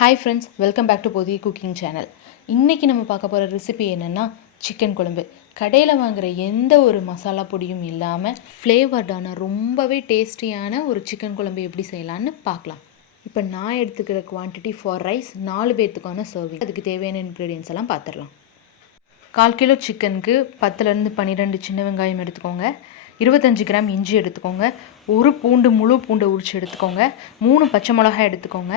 Hi friends, welcome back to புதிய cooking channel. இன்றைக்கி நம்ம பார்க்க போகிற ரெசிபி என்னென்னா சிக்கன் குழம்பு. கடையில் வாங்குகிற எந்த ஒரு மசாலா பொடியும் இல்லாமல் ஃப்ளேவர்டான ரொம்பவே டேஸ்டியான ஒரு சிக்கன் குழம்பு எப்படி செய்யலான்னு பார்க்கலாம். இப்போ நான் எடுத்துக்கிற குவான்டிட்டி ஃபார் ரைஸ் 4 பேர்த்துக்கான சர்விங். அதுக்கு தேவையான இன்க்ரீடியன்ஸ் எல்லாம் பார்த்துடலாம். 1/4 கிலோ சிக்கனுக்கு 10லேருந்து 12 சின்ன வெங்காயம் எடுத்துக்கோங்க. 25 கிராம் இஞ்சி எடுத்துக்கோங்க. ஒரு பூண்டு, முழு பூண்டை உரித்து எடுத்துக்கோங்க. 3 பச்சை மிளகாய் எடுத்துக்கோங்க.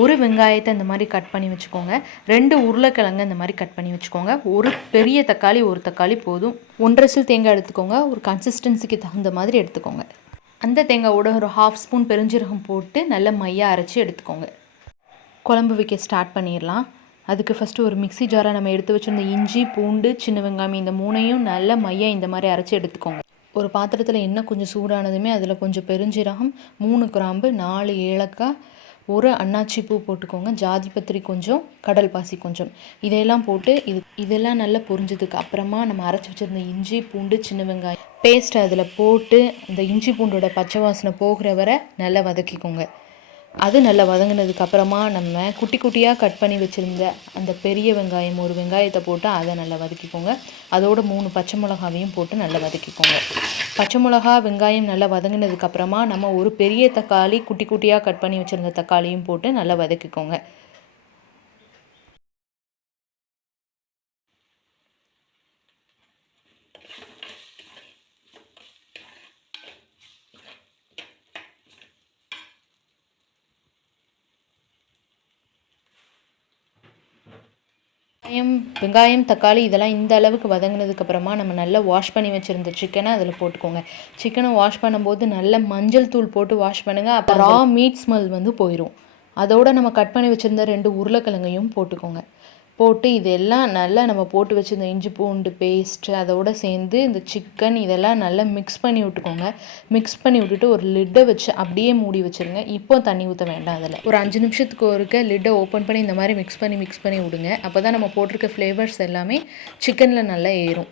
ஒரு வெங்காயத்தை இந்த மாதிரி கட் பண்ணி வச்சுக்கோங்க. 2 உருளைக்கிழங்கு இந்த மாதிரி கட் பண்ணி வச்சுக்கோங்க. ஒரு பெரிய தக்காளி, ஒரு தக்காளி போதும். 1 சில் தேங்காய் எடுத்துக்கோங்க. ஒரு கன்சிஸ்டன்சிக்கு தகுந்த மாதிரி எடுத்துக்கோங்க. அந்த தேங்காயோட ஒரு 1/2 ஸ்பூன் பெருஞ்சீரகம் போட்டு நல்லா மையாக அரைச்சி எடுத்துக்கோங்க. குழம்பு வைக்க ஸ்டார்ட் பண்ணிடலாம். அதுக்கு ஃபஸ்ட்டு ஒரு மிக்ஸி ஜாரை நம்ம எடுத்து வச்சுருந்த இஞ்சி, பூண்டு, சின்ன வெங்காயம் இந்த 3ஐயும் நல்லா மையாக இந்த மாதிரி அரைச்சி எடுத்துக்கோங்க. ஒரு பாத்திரத்தில் எண்ணெய் கொஞ்சம் சூடானதுமே அதில் கொஞ்சம் பெருஞ்சீரகம், 3 கிராம்பு, 4 ஏலக்காய், ஒரு அன்னாச்சி பூ போட்டுக்கோங்க. ஜாதி பத்திரி கொஞ்சம், கடல் பாசி கொஞ்சம், இதையெல்லாம் போட்டு இதெல்லாம் நல்லா பொரிஞ்சதுக்கு அப்புறமா நம்ம அரைச்சி வச்சுருந்த இஞ்சி, பூண்டு, சின்ன வெங்காயம் பேஸ்ட் அதில் போட்டு இந்த இஞ்சி பூண்டோட பச்சை வாசனை போகிற வரை நல்லா வதக்கிக்கோங்க. அது நல்லா வதங்கினதுக்கப்புறமா நம்ம குட்டி குட்டியாக கட் பண்ணி வச்சுருந்த அந்த பெரிய வெங்காயம், ஒரு வெங்காயத்தை போட்டு அதை நல்லா வதக்கிக்கோங்க. அதோட 3 பச்சை மிளகாவையும் போட்டு நல்லா வதக்கிக்கோங்க. பச்சை மிளகா, வெங்காயம் நல்லா வதங்கினதுக்கப்புறமா நம்ம ஒரு பெரிய தக்காளி குட்டி குட்டியாக கட் பண்ணி வச்சுருந்த தக்காளியும் போட்டு நல்லா வதக்கிக்கோங்க. வெங்காயம், தக்காளி இதெல்லாம் இந்த அளவுக்கு வதங்கினதுக்கப்புறமா நம்ம நல்லா வாஷ் பண்ணி வச்சுருந்த சிக்கனை அதில் போட்டுக்கோங்க. சிக்கனை வாஷ் பண்ணும்போது நல்ல மஞ்சள் தூள் போட்டு வாஷ் பண்ணுங்கள். அப்போ ரா மீட் ஸ்மெல் போயிடும். அதோடு நம்ம கட் பண்ணி வச்சுருந்த 2 உருளைக்கிழங்கையும் போட்டுக்கோங்க. போட்டு இதெல்லாம் நல்லா நம்ம போட்டு வச்சுருந்த இஞ்சி பூண்டு பேஸ்ட்டு அதோடு சேர்ந்து இந்த சிக்கன் இதெல்லாம் நல்லா மிக்ஸ் பண்ணி விட்டுக்கோங்க. மிக்ஸ் பண்ணி விட்டுட்டு ஒரு லிட்டை வச்சு அப்படியே மூடி வச்சுருங்க. இப்போ தண்ணி ஊற்ற வேண்டாம். அதில் ஒரு 5 நிமிஷத்துக்கு ஒருக்க லிட்டை ஓப்பன் பண்ணி இந்த மாதிரி மிக்ஸ் பண்ணி விடுங்க. அப்போ தான் நம்ம போட்டிருக்க ஃப்ளேவர்ஸ் எல்லாமே சிக்கனில் நல்லா ஏறும்.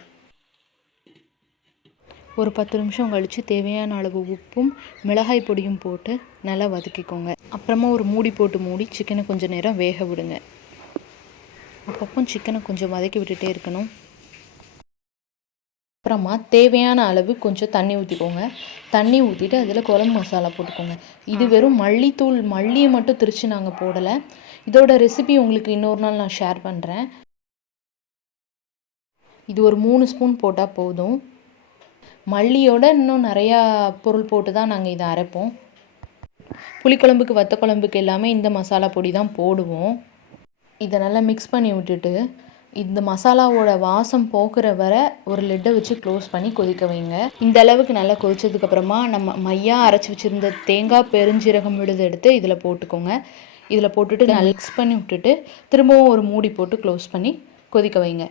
ஒரு 10 நிமிஷம் கழித்து தேவையான அளவு உப்பும் மிளகாய் பொடியும் போட்டு நல்லா வதக்கிக்கோங்க. அப்புறமா ஒரு மூடி சிக்கனை கொஞ்சம் நேரம் வேக விடுங்க. அப்பப்போ சிக்கனை கொஞ்சம் வதக்கி விட்டுட்டே இருக்கணும். அப்புறமா தேவையான அளவு கொஞ்சம் தண்ணி ஊற்றிக்கோங்க. தண்ணி ஊற்றிட்டு அதில் குழம்பு மசாலா போட்டுக்கோங்க. இது வெறும் மல்லித்தூள், மல்லியை மட்டும் திரித்து நாங்கள் போடலை. இதோட ரெசிபி உங்களுக்கு இன்னொரு நாள் நான் ஷேர் பண்ணுறேன். இது ஒரு 3 ஸ்பூன் போட்டால் போதும். மல்லியோட இன்னும் நிறையா பொருள் போட்டு தான் நாங்கள் இதை அரைப்போம். புளிக்குழம்புக்கு, வத்த குழம்புக்கு எல்லாமே இந்த மசாலா பொடி தான் போடுவோம். இதை நல்லா மிக்ஸ் பண்ணி விட்டுட்டு இந்த மசாலாவோட வாசம் போகிற வரை ஒரு லிட்டை வச்சு க்ளோஸ் பண்ணி கொதிக்க வைங்க. இந்த அளவுக்கு நல்லா கொதிச்சதுக்கப்புறமா நம்ம மையாக அரைச்சி வச்சுருந்த தேங்காய், பெருஞ்சீரகம் விழுது எடுத்து இதில் போட்டுக்கோங்க. இதில் போட்டுட்டு நல்லா மிக்ஸ் பண்ணி விட்டுட்டு திரும்பவும் ஒரு மூடி போட்டு க்ளோஸ் பண்ணி கொதிக்க வைங்க.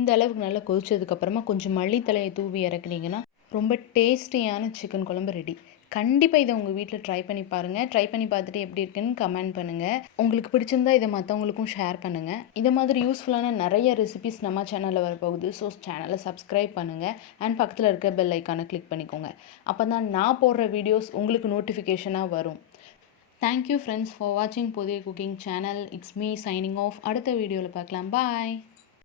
இந்த அளவுக்கு நல்லா கொதிச்சதுக்கப்புறமா கொஞ்சம் மல்லித்தலையை தூவி இறக்குனீங்கன்னா ரொம்ப டேஸ்டியான சிக்கன் குழம்பு ரெடி. கண்டிப்பாக இதை உங்கள் வீட்டில் ட்ரை பண்ணி பாருங்கள். ட்ரை பண்ணி பார்த்துட்டு எப்படி இருக்குன்னு கமெண்ட் பண்ணுங்கள். உங்களுக்கு பிடிச்சிருந்தா இதை மற்றவங்களுக்கும் ஷேர் பண்ணுங்கள். இதை மாதிரி யூஸ்ஃபுல்லான நிறைய ரெசிபிஸ் நம்ம சேனலில் வரப்போகுது. ஸோ சேனலை சப்ஸ்கிரைப் பண்ணுங்கள் அண்ட் பக்கத்தில் இருக்க பெல் ஐக்கானை கிளிக் பண்ணிக்கோங்க. அப்போ தான் நான் போடுற வீடியோஸ் உங்களுக்கு நோட்டிஃபிகேஷனாக வரும். தேங்க்யூ ஃப்ரெண்ட்ஸ் ஃபார் வாட்சிங் புதிய cooking channel. It's me signing off. அடுத்த வீடியோவில் பார்க்கலாம். பாய்.